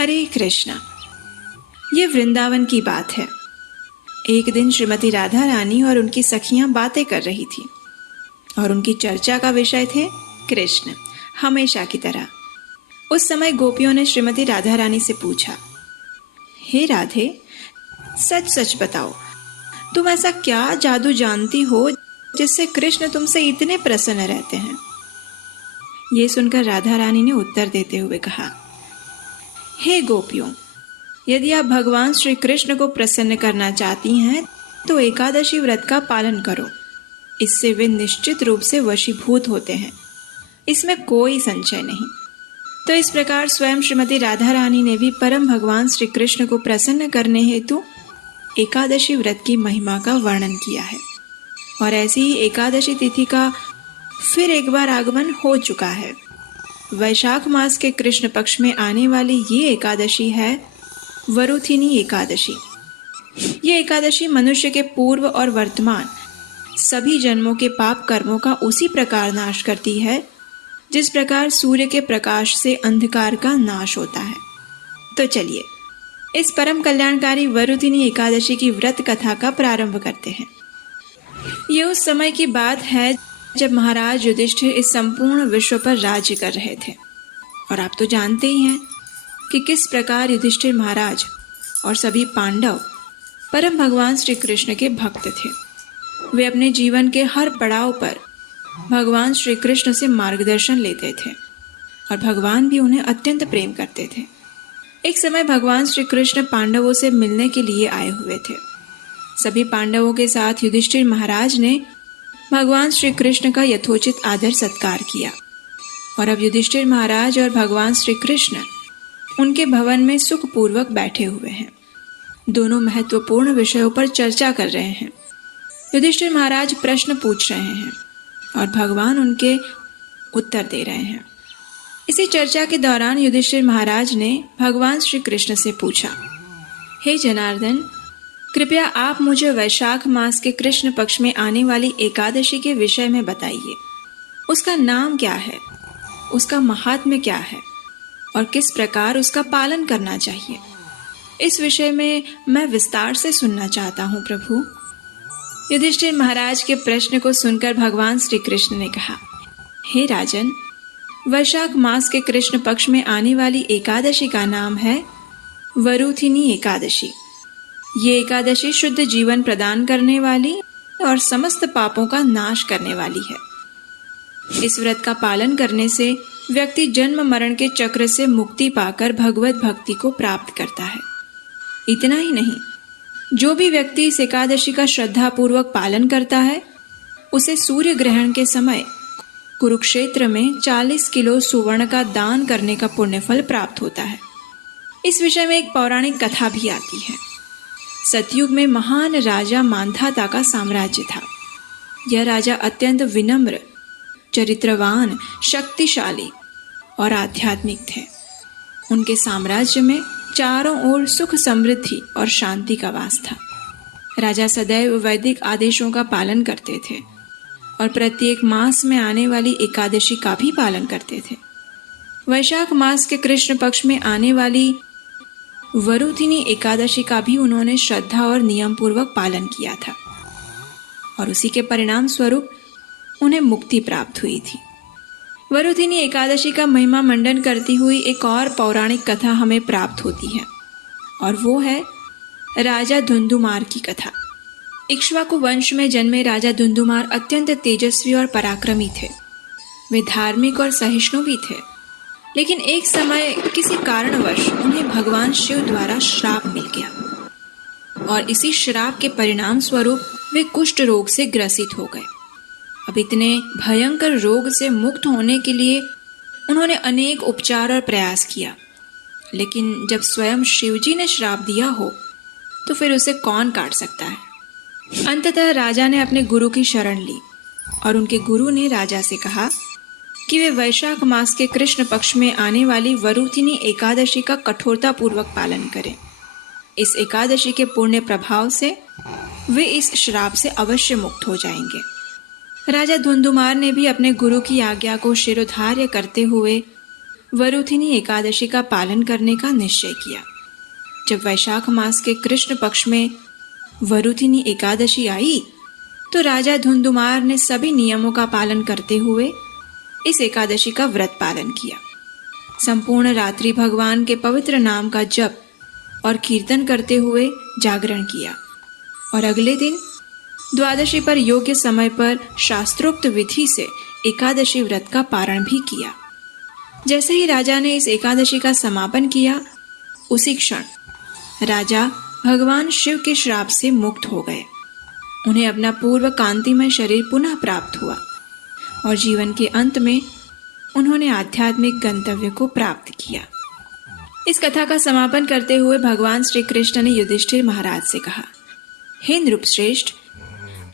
हरे कृष्णा। ये वृंदावन की बात है। एक दिन श्रीमती राधा रानी और उनकी सखियां बातें कर रही थी और उनकी चर्चा का विषय थे कृष्ण, हमेशा की तरह। उस समय गोपियों ने श्रीमती राधा रानी से पूछा, हे राधे, सच सच बताओ, तुम ऐसा क्या जादू जानती हो जिससे कृष्ण तुमसे इतने प्रसन्न रहते हैं? ये सुनकर राधा रानी ने उत्तर देते हुए कहा, हे गोपियों, यदि आप भगवान श्री कृष्ण को प्रसन्न करना चाहती हैं तो एकादशी व्रत का पालन करो। इससे वे निश्चित रूप से वशीभूत होते हैं, इसमें कोई संशय नहीं। तो इस प्रकार स्वयं श्रीमती राधा रानी ने भी परम भगवान श्री कृष्ण को प्रसन्न करने हेतु एकादशी व्रत की महिमा का वर्णन किया है। और ऐसी ही एकादशी तिथि का फिर एक बार आगमन हो चुका है। वैशाख मास के कृष्ण पक्ष में आने वाली ये एकादशी है वरुथिनी एकादशी। ये एकादशी मनुष्य के पूर्व और वर्तमान सभी जन्मों के पाप कर्मों का उसी प्रकार नाश करती है जिस प्रकार सूर्य के प्रकाश से अंधकार का नाश होता है। तो चलिए इस परम कल्याणकारी वरुथिनी एकादशी की व्रत कथा का प्रारंभ करते हैं। ये उस समय की बात है जब महाराज युधिष्ठिर इस संपूर्ण विश्व पर राज्य कर रहे थे। और आप तो जानते ही हैं कि किस प्रकार युधिष्ठिर महाराज और सभी पांडव परम भगवान श्री कृष्ण के भक्त थे। वे अपने जीवन के हर पड़ाव पर भगवान श्री कृष्ण से मार्गदर्शन लेते थे और भगवान भी उन्हें अत्यंत प्रेम करते थे। एक समय भगवान श्री कृष्ण पांडवों से मिलने के लिए आए हुए थे। सभी पांडवों के साथ युधिष्ठिर महाराज ने भगवान श्री कृष्ण का यथोचित आदर सत्कार किया और अब युधिष्ठिर महाराज और भगवान श्री कृष्ण उनके भवन में सुखपूर्वक बैठे हुए हैं। दोनों महत्वपूर्ण विषयों पर चर्चा कर रहे हैं। युधिष्ठिर महाराज प्रश्न पूछ रहे हैं और भगवान उनके उत्तर दे रहे हैं। इसी चर्चा के दौरान युधिष्ठिर महाराज ने भगवान श्री कृष्ण से पूछा, हे जनार्दन, कृपया आप मुझे वैशाख मास के कृष्ण पक्ष में आने वाली एकादशी के विषय में बताइए। उसका नाम क्या है, उसका महात्म्य क्या है और किस प्रकार उसका पालन करना चाहिए? इस विषय में मैं विस्तार से सुनना चाहता हूँ प्रभु। युधिष्ठिर महाराज के प्रश्न को सुनकर भगवान श्री कृष्ण ने कहा, हे राजन, वैशाख मास के कृष्ण पक्ष में आने वाली एकादशी का नाम है वरुथिनी एकादशी। ये एकादशी शुद्ध जीवन प्रदान करने वाली और समस्त पापों का नाश करने वाली है। इस व्रत का पालन करने से व्यक्ति जन्म मरण के चक्र से मुक्ति पाकर भगवत भक्ति को प्राप्त करता है। इतना ही नहीं, जो भी व्यक्ति इस एकादशी का श्रद्धापूर्वक पालन करता है उसे सूर्य ग्रहण के समय कुरुक्षेत्र में 40 किलो सुवर्ण का दान करने का पुण्यफल प्राप्त होता है। इस विषय में एक पौराणिक कथा भी आती है। सतयुग में महान राजा मांधाता का साम्राज्य था। यह राजा अत्यंत विनम्र, चरित्रवान, शक्तिशाली और आध्यात्मिक थे। उनके साम्राज्य में चारों ओर सुख, समृद्धि और शांति का वास था। राजा सदैव वैदिक आदेशों का पालन करते थे और प्रत्येक मास में आने वाली एकादशी का भी पालन करते थे। वैशाख मास के कृष्ण पक्ष में आने वाली वरुथिनी एकादशी का भी उन्होंने श्रद्धा और नियम पूर्वक पालन किया था और उसी के परिणाम स्वरूप उन्हें मुक्ति प्राप्त हुई थी। वरुथिनी एकादशी का महिमा मंडन करती हुई एक और पौराणिक कथा हमें प्राप्त होती है और वो है राजा धुंधुमार की कथा। इक्ष्वाकु वंश में जन्मे राजा धुंधुमार अत्यंत तेजस्वी और पराक्रमी थे। वे धार्मिक और सहिष्णु भी थे, लेकिन एक समय किसी कारणवश उन्हें भगवान शिव द्वारा श्राप मिल गया और इसी श्राप के परिणाम स्वरूप वे कुष्ठ रोग से ग्रसित हो गए। अब इतने भयंकर रोग से मुक्त होने के लिए उन्होंने अनेक उपचार और प्रयास किया, लेकिन जब स्वयं शिवजी ने श्राप दिया हो तो फिर उसे कौन काट सकता है। अंततः राजा ने अपने गुरु की शरण ली और उनके गुरु ने राजा से कहा कि वे वैशाख मास के कृष्ण पक्ष में आने वाली वरुथिनी एकादशी का कठोरता पूर्वक पालन करें। इस एकादशी के पुण्य प्रभाव से वे इस श्राप से अवश्य मुक्त हो जाएंगे। राजा धुंधुमार ने भी अपने गुरु की आज्ञा को शिरोधार्य करते हुए वरुथिनी एकादशी का पालन करने का निश्चय किया। जब वैशाख मास के कृष्ण पक्ष में वरुथिनी एकादशी आई तो राजा धुंधुमार ने सभी नियमों का पालन करते हुए इस एकादशी का व्रत पालन किया। संपूर्ण रात्रि भगवान के पवित्र नाम का जप और कीर्तन करते हुए जागरण किया और अगले दिन द्वादशी पर योग्य समय पर शास्त्रोक्त विधि से एकादशी व्रत का पारण भी किया। जैसे ही राजा ने इस एकादशी का समापन किया, उसी क्षण राजा भगवान शिव के श्राप से मुक्त हो गए। उन्हें अपना पूर्व कांतिमय शरीर पुनः प्राप्त हुआ और जीवन के अंत में उन्होंने आध्यात्मिक गंतव्य को प्राप्त किया। इस कथा का समापन करते हुए भगवान श्री कृष्ण ने युधिष्ठिर महाराज से कहा, हे नृपश्रेष्ठ,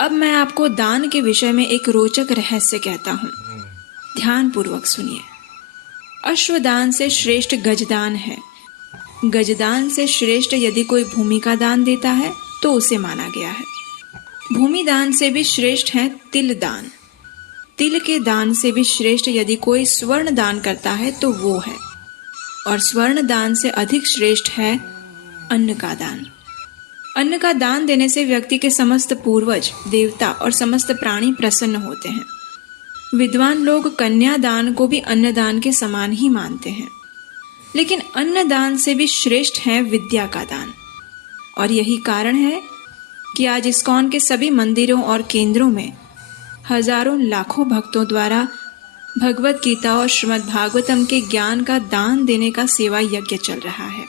अब मैं आपको दान के विषय में एक रोचक रहस्य कहता हूँ। ध्यान पूर्वक सुनिए। अश्वदान से श्रेष्ठ गजदान है। गजदान से श्रेष्ठ यदि कोई भूमि का दान देता है तो उसे माना गया है। भूमि दान से भी श्रेष्ठ है तिल दान। तिल के दान से भी श्रेष्ठ यदि कोई स्वर्ण दान करता है तो वो है, और स्वर्ण दान से अधिक श्रेष्ठ है अन्न का दान। अन्न का दान देने से व्यक्ति के समस्त पूर्वज, देवता और समस्त प्राणी प्रसन्न होते हैं। विद्वान लोग कन्या दान को भी अन्न दान के समान ही मानते हैं, लेकिन अन्न दान से भी श्रेष्ठ है विद्या का दान। और यही कारण है कि आज इस्कॉन के सभी मंदिरों और केंद्रों में हजारों लाखों भक्तों द्वारा भगवत गीता और श्रीमद् भागवतम के ज्ञान का दान देने का सेवा यज्ञ चल रहा है।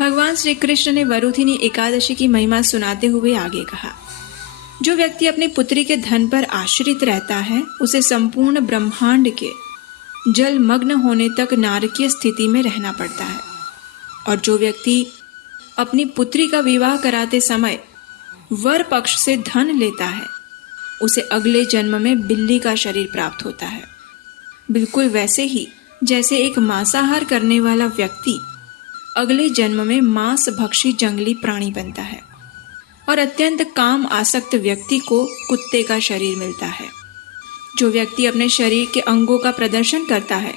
भगवान श्री कृष्ण ने वरुथिनी एकादशी की महिमा सुनाते हुए आगे कहा, जो व्यक्ति अपनी पुत्री के धन पर आश्रित रहता है उसे संपूर्ण ब्रह्मांड के जलमग्न होने तक नारकीय स्थिति में रहना पड़ता है, और जो व्यक्ति अपनी पुत्री का विवाह कराते समय वर पक्ष से धन लेता है उसे अगले जन्म में बिल्ली का शरीर प्राप्त होता है। बिल्कुल वैसे ही जैसे एक मांसाहार करने वाला व्यक्ति अगले जन्म में मांस भक्षी जंगली प्राणी बनता है, और अत्यंत काम आसक्त व्यक्ति को कुत्ते का शरीर मिलता है। जो व्यक्ति अपने शरीर के अंगों का प्रदर्शन करता है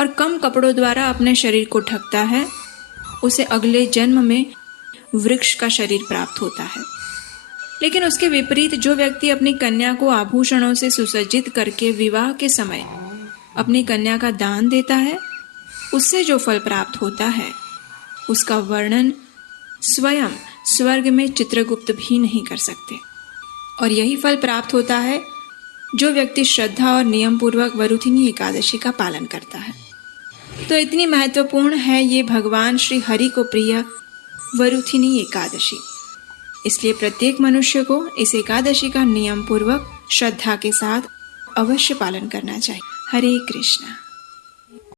और कम कपड़ों द्वारा अपने शरीर को ढकता है उसे अगले जन्म में वृक्ष का शरीर प्राप्त होता है। लेकिन उसके विपरीत जो व्यक्ति अपनी कन्या को आभूषणों से सुसज्जित करके विवाह के समय अपनी कन्या का दान देता है उससे जो फल प्राप्त होता है उसका वर्णन स्वयं स्वर्ग में चित्रगुप्त भी नहीं कर सकते। और यही फल प्राप्त होता है जो व्यक्ति श्रद्धा और नियम पूर्वक वरुथिनी एकादशी का पालन करता है। तो इतनी महत्वपूर्ण है ये भगवान श्री हरि को प्रिय वरुथिनी एकादशी, इसलिए प्रत्येक मनुष्य को इस एकादशी का नियम पूर्वक श्रद्धा के साथ अवश्य पालन करना चाहिए। हरे कृष्णा।